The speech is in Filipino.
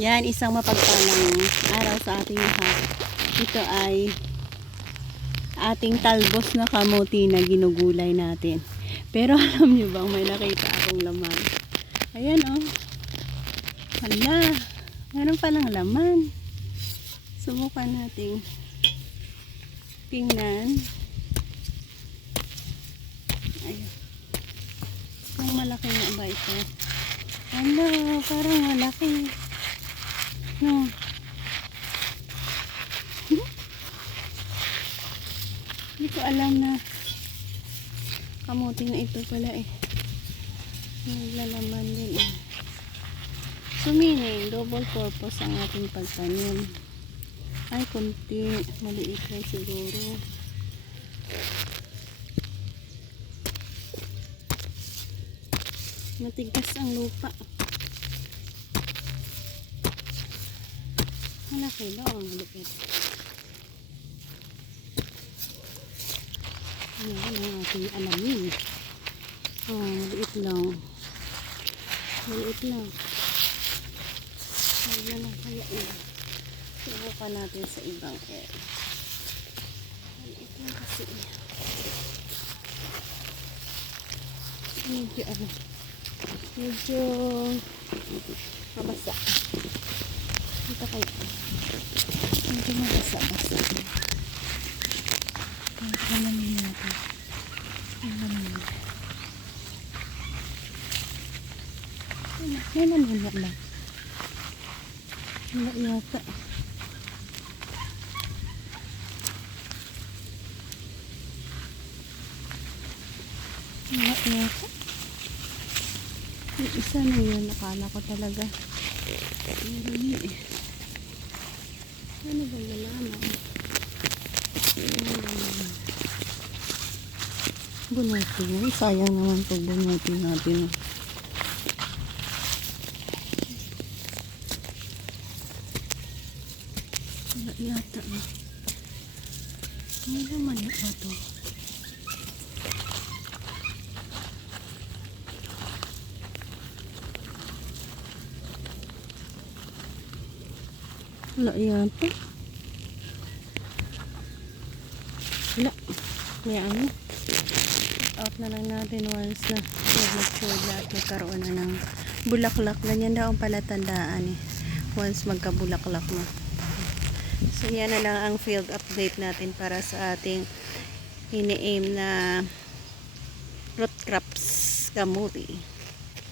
Yan, isang mapagpalang araw sa ating lahat. Ito ay ating talbos na kamuti na ginugulay natin. Pero alam niyo bang may nakita akong laman? Ayan oh. Hala, meron palang laman. Subukan nating tingnan. Ayun. Kung malaki nga ba ito? Hala, parang malaki. No. Hindi ko alam na kamuti na ito pala eh. Naglalaman din eh. So double purpose ang ating pagtanim. Ay, kunti. Maliit lang siguro. Matigas ang lupa. Malaki ang lupit. Yan ang ating alamin. Oh, maliit lang. Maliit lang. Ayan lang kaya yun. Subukan natin sa ibang area. Maliit lang kasi. Medyo ano. Medyo mabasa. Ito kaya. Medyo mabasa-basa. Kaya kalamin natin. Kalamin. May naman wala. Wala yata. Wala yata. Yung isa na yun, nakala ko talaga. Yun eh. Ano ba wala na? Bunutin yun. Sayang naman pag bunutin natin. Wala yata eh. Ano naman na ito? Wala yata. Wala. May ano. Out na lang natin once na nag-mature lahat nagkaroon na ng bulaklak. Ganyan daw ang palatandaan eh. Once magkabulaklak na. So yan na lang ang field update natin para sa ating ini-aim na root crops kamuti.